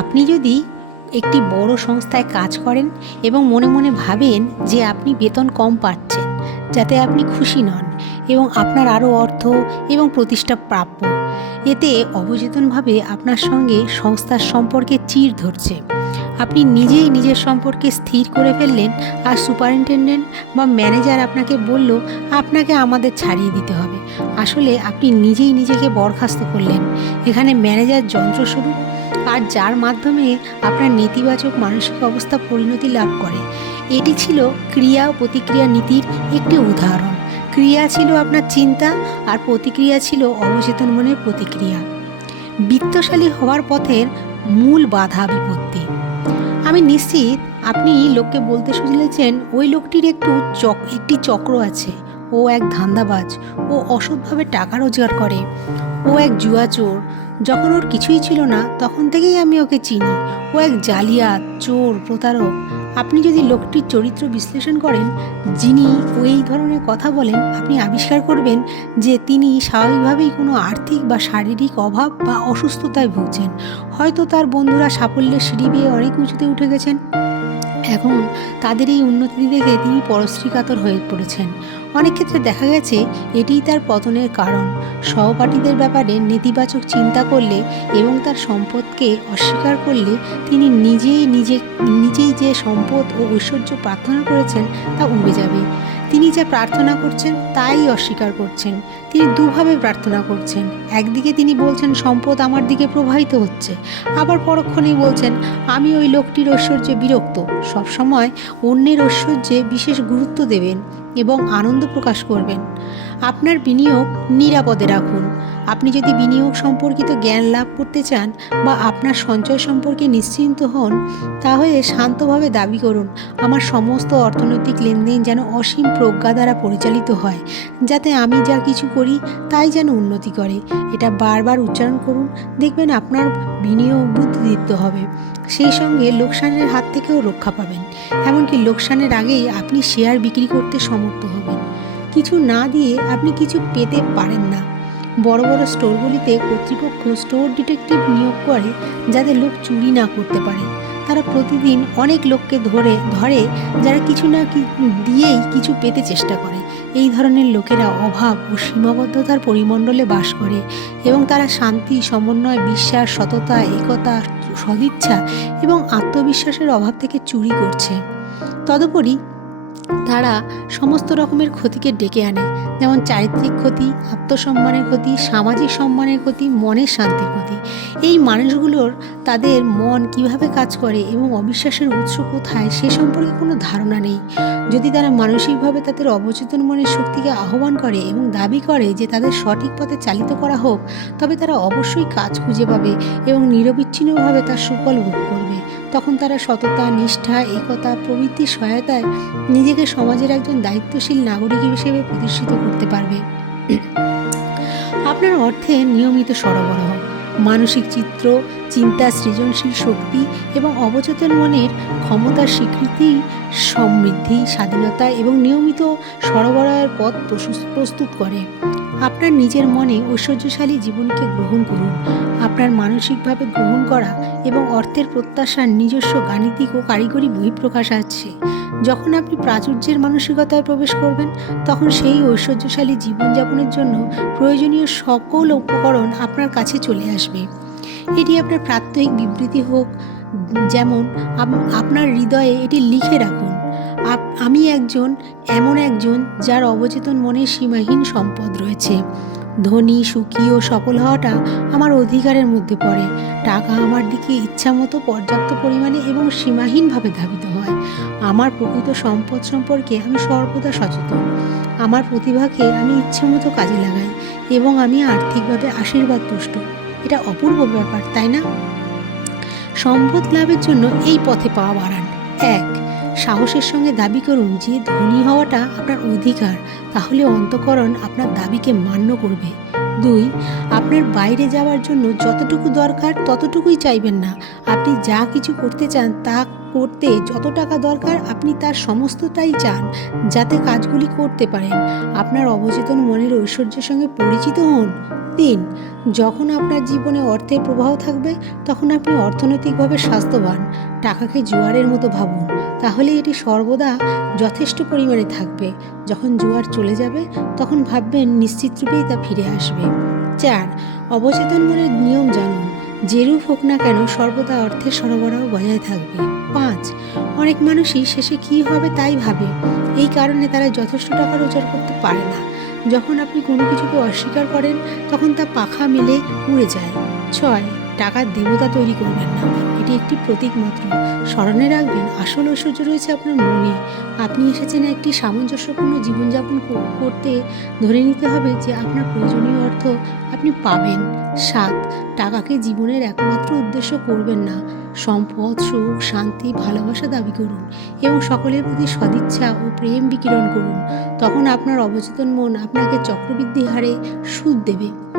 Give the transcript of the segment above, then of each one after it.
আপনি যদি একটি বড় সংস্থায় কাজ করেন এবং মনে মনে ভাবেন যে আপনি বেতন কম পাচ্ছেন, যাতে আপনি খুশি নন এবং আপনার আরও অর্থ এবং প্রতিষ্ঠা প্রাপ্য, এতে অবচেতনভাবে আপনার সঙ্গে সংস্থার সম্পর্কে চির ধরছে। আপনি নিজেই নিজের সম্পর্কে স্থির করে ফেললেন আর সুপারিনটেন্ডেন্ট বা ম্যানেজার আপনাকে বলল, আপনাকে আমাদের ছাড়িয়ে দিতে হবে। আসলে আপনি নিজেই নিজেকে বরখাস্ত করলেন। এখানে ম্যানেজার যন্ত্রস্বরূপ আর যার মাধ্যমে আপনার নেতিবাচক মানসিক অবস্থা পরিণতি লাভ করে। এটি ছিল ক্রিয়া ও প্রতিক্রিয়া নীতির একটি উদাহরণ। ক্রিয়া ছিল আপনার চিন্তা আর প্রতিক্রিয়া ছিল অবচেতন মনের প্রতিক্রিয়া। বিত্তশালী হওয়ার পথের মূল বাধা বিপত্তি। আমি নিশ্চিত আপনি লোককে বলতে শুনেছেন, ওই লোকটির একটু চক, একটি চক্র আছে। ও এক ধান্দাবাজ। ও অসৎভাবে টাকা রোজগার করে। ও এক জুয়া চোর যখন ওর কিছুই ছিল না, তখন থেকেই আমি ওকে চিনি। ও এক জালিয়াত, চোর, প্রতারক। আপনি যদি লোকটির চরিত্র বিশ্লেষণ করেন, যিনি ওই ধরনের কথা বলেন, আপনি আবিষ্কার করবেন যে তিনি স্বাভাবিকভাবেই কোনো আর্থিক বা শারীরিক অভাব বা অসুস্থতায় ভুগছেন। হয়তো তার বন্ধুরা সাফল্যের সিঁড়ি বেয়ে অনেক উঁচুতে উঠে গেছেন। এখন তাদের এই উন্নতি দেখে তিনি পরশ্রীকাতর হয়ে পড়েছেন। অনেক ক্ষেত্রে দেখা গেছে এটিই তার পতনের কারণ। সহপাঠীদের ব্যাপারে নেতিবাচক চিন্তা করলে এবং তার সম্পদকে অস্বীকার করলে তিনি নিজেই নিজে, নিজেই যে সম্পদ ও ঐশ্বর্য প্রার্থনা করেছেন তা উবে যাবে। তিনি যা প্রার্থনা করছেন তাই অস্বীকার করছেন। তিনি দুভাবে প্রার্থনা করছেন। একদিকে তিনি বলছেন, সম্পদ আমার দিকে প্রবাহিত হচ্ছে। আবার পরক্ষণেই বলছেন, আমি ওই লোকটির ঐশ্বর্যে বিরক্ত। সবসময় অন্যের ঐশ্বর্যে বিশেষ গুরুত্ব দেবেন। এবং আনন্দ প্রকাশ করবেন। আপনার বিনিয়োগ নিরাপদে রাখুন। আপনি যদি বিনিয়োগ সম্পর্কিত জ্ঞান লাভ করতে চান বা আপনার সঞ্চয় সম্পর্কে নিশ্চিন্ত হন, তাহলে শান্তভাবে দাবি করুন, আমার সমস্ত অর্থনৈতিক লেনদেন যেন অসীম প্রজ্ঞা দ্বারা পরিচালিত হয়, যাতে আমি যা কিছু করি তাই যেন উন্নতি করে। এটা বারবার উচ্চারণ করুন, দেখবেন আপনার বিনিয়োগ বুদ্ধিদীপ্ত হবে, সেই সঙ্গে লোকসানের হাত থেকেও রক্ষা পাবেন। এমনকি লোকসানের আগেই আপনি শেয়ার বিক্রি করতে সমর্থ হবেন। কিছু না দিয়ে আপনি কিছু পেতে পারেন না। বড় বড় স্টোরগুলিতে কর্তৃপক্ষ স্টোর ডিটেকটিভ নিয়োগ করে যাতে লোক চুরি না করতে পারে। তারা প্রতিদিন অনেক লোককে ধরে ধরে যারা কিছু না কি, দিয়েই কিছু পেতে চেষ্টা করে। এই ধরনের লোকেরা অভাব ও সীমাবদ্ধতার পরিমণ্ডলে বাস করে এবং তারা শান্তি, সমন্বয়, বিশ্বাস, সততা, একতা, সদিচ্ছা এবং আত্মবিশ্বাসের অভাব থেকে চুরি করছে। তদুপরি তারা সমস্ত রকমের ক্ষতিকে ডেকে আনে, যেমন চারিত্রিক ক্ষতি, আত্মসম্মানের ক্ষতি, সামাজিক সম্মানের ক্ষতি, মনের শান্তির ক্ষতি। এই মানুষগুলোর তাদের মন কীভাবে কাজ করে এবং অবিশ্বাসের উৎস কোথায়, সে সম্পর্কে কোনো ধারণা নেই। যদি তারা মানসিকভাবে তাদের অবচেতন মনের শক্তিকে আহ্বান করে এবং দাবি করে যে তাদের সঠিক পথে চালিত করা হোক, তবে তারা অবশ্যই কাজ খুঁজে পাবে এবং নিরবিচ্ছিন্নভাবে তার সুফল ভোগ করবে। তখন তারা সততা, নিষ্ঠা, একতা প্রভৃতির সহায়তায় নিজেকে সমাজের একজন দায়িত্বশীল নাগরিক হিসেবে প্রতিষ্ঠিত করতে পারবে। আপনার অর্থে নিয়মিত সরবরাহ, মানসিক চিত্র, চিন্তা, সৃজনশীল শক্তি এবং অবচেতন মনের ক্ষমতার স্বীকৃতি, সমৃদ্ধি, স্বাধীনতা এবং নিয়মিত সরবরাহের পথ প্রস্তুত করে। আপনার নিজের মনে ঐশ্বর্যশালী জীবনকে গ্রহণ করুন। আপনার মানসিকভাবে গ্রহণ করা এবং অর্থের প্রত্যাশার নিজস্ব গাণিতিক ও কারিগরি বহিঃপ্রকাশ আছে। যখন আপনি প্রাচুর্যের মানসিকতায় প্রবেশ করবেন, তখন সেই ঐশ্বর্যশালী জীবনযাপনের জন্য প্রয়োজনীয় সকল উপকরণ আপনার কাছে চলে আসবে। এটি আপনার প্রাত্যহিক বিবৃতি হোক, যেমন আপনার হৃদয়ে এটি লিখে রাখুন। আমি একজন, এমন একজন যার অবচেতন মনে সীমাহীন সম্পদ রয়েছে। ধনী, সুখী ও সফল হওয়াটা আমার অধিকারের মধ্যে পড়ে। টাকা আমার দিকে ইচ্ছামতো পর্যাপ্ত পরিমাণে এবং সীমাহীনভাবে ধাবিত হয়। আমার প্রকৃত সম্পদ সম্পর্কে আমি সর্বদা সচেতন। আমার প্রতিভাকে আমি ইচ্ছামতো কাজে লাগাই এবং আমি আর্থিকভাবে আশীর্বাদ তুষ্ট। এটা অপূর্ব ব্যাপার, তাই না? সম্পদ লাভের জন্য এই পথে পা বাড়ান। এক সাহসের সঙ্গে দাবি করুন যে ধনী হওয়াটা আপনার অধিকার। তাহলে অন্তকরণ আপনার দাবিকে মান্য করবে। দুই, আপনার বাইরে যাওয়ার জন্য যতটুকু দরকার ততটুকুই চাইবেন না। আপনি যা কিছু করতে চান তা করতে যত টাকা দরকার আপনি তার সমস্তটাই চান, যাতে কাজগুলি করতে পারেন। আপনার অবচেতন মনের ঐশ্বর্যের সঙ্গে পরিচিত হন। তিন যখন আপনার জীবনে অর্থের প্রবাহ থাকবে, তখন আপনি অর্থনৈতিকভাবে স্বাস্থ্যবান টাকাকে জোয়ারের মতো ভাবুন। তাহলে এটি সর্বদা যথেষ্ট পরিমাণে থাকবে। যখন জোয়ার চলে যাবে, তখন ভাববেন নিশ্চিত রূপেই তা ফিরে আসবে। চার, অবচেতন মনের নিয়ম জানুন। যেরূপ হোক না কেন, সর্বদা অর্থের সরবরাহ বজায় থাকবে। পাঁচ, অনেক মানুষই শেষে কী হবে তাই ভাবে। এই কারণে তারা যথেষ্ট টাকা রোজগার করতে পারে না। যখন আপনি কোনো কিছুকে অস্বীকার করেন, তখন তা পাখা মেলে উড়ে যায়। ছয় টাকার দেবতা তৈরি করবেন না। এটি একটি প্রতীক মাত্র। স্মরণে রাখবেন, আসল ঐশ্বর্য রয়েছে আপনার মনে। আপনি এসেছেন একটি সামঞ্জস্যপূর্ণ জীবনযাপন করতে। ধরে নিতে হবে যে আপনার প্রয়োজনীয় অর্থ আপনি পাবেন। সাত, টাকাকে জীবনের একমাত্র উদ্দেশ্য করবেন না। সম্পদ, সুখ, শান্তি, ভালোবাসা দাবি করুন এবং সকলের প্রতি সদিচ্ছা ও প্রেম বিকিরণ করুন। তখন আপনার অবচেতন মন আপনাকে চক্রবৃদ্ধি হারে সুদ দেবে।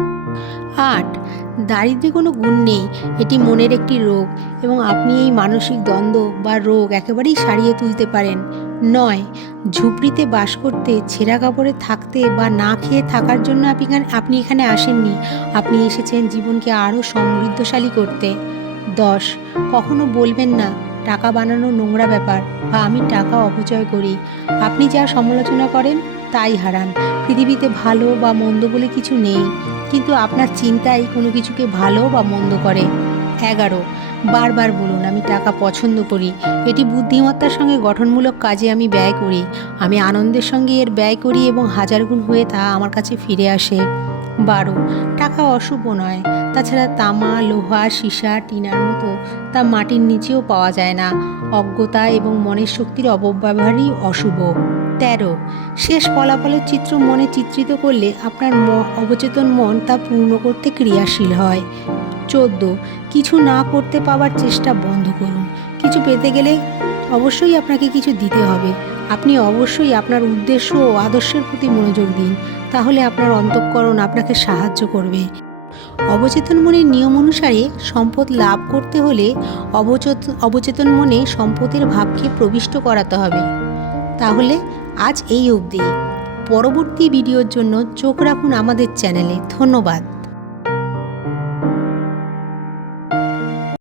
আট দারিদ্র্যে কোনো গুণ নেই, এটি মনের একটি রোগ এবং আপনি এই মানসিক দ্বন্দ্ব বা রোগ একেবারেই সারিয়ে তুলতে পারেন। নয়, ঝুপড়িতে বাস করতে, ছেঁড়া কাপড়ে থাকতে বা না খেয়ে থাকার জন্য আপনি আপনি এখানে আসেননি। আপনি এসেছেন জীবনকে আরও সমৃদ্ধশালী করতে। দশ, কখনো বলবেন না, টাকা বানানো নোংরা ব্যাপার বা আমি টাকা অপচয় করি। আপনি যা সমালোচনা করেন, তাই হারান। পৃথিবীতে ভালো বা মন্দ বলে কিছু নেই। কিন্তু আপনার চিন্তাই কোনো কিছুকে ভালো বা মন্দ করে। এগারো, বারবার বলুন, আমি টাকা পছন্দ করি। এটি বুদ্ধিমত্তার সঙ্গে গঠনমূলক কাজে আমি ব্যয় করি। আমি আনন্দের সঙ্গে এর ব্যয় করি এবং হাজার গুণ হয়ে তা আমার কাছে ফিরে আসে। বারো, টাকা অশুভ নয়। তাছাড়া তামা, লোহা, সীসা, টিনার মতো তা মাটির নিচেও পাওয়া যায় না। অজ্ঞতা এবং মনের শক্তির অপব্যবহারই অশুভ। তেরো। শেষ ফলাফলের চিত্র মনে চিত্রিত করলে আপনার অবচেতন মন তা পূর্ণ করতে ক্রিয়াশীল হয়। চোদ্দ। কিছু না করতে পাওয়ার চেষ্টা বন্ধ করুন। কিছু পেতে গেলে অবশ্যই আপনাকে কিছু দিতে হবে। আপনি অবশ্যই আপনার উদ্দেশ্য ও আদর্শের প্রতি মনোযোগ দিন। তাহলে আপনার অন্তঃকরণ আপনাকে সাহায্য করবে। অবচেতন মনের নিয়ম অনুসারে সম্পদ লাভ করতে হলে অবচেত, অবচেতন মনে সম্পদের ভাবকে প্রবিষ্ট করাতে হবে। তাহলে আজ এই অবধি। পরবর্তী ভিডিওর জন্য চোখ রাখুন আমাদের চ্যানেলে। ধন্যবাদ।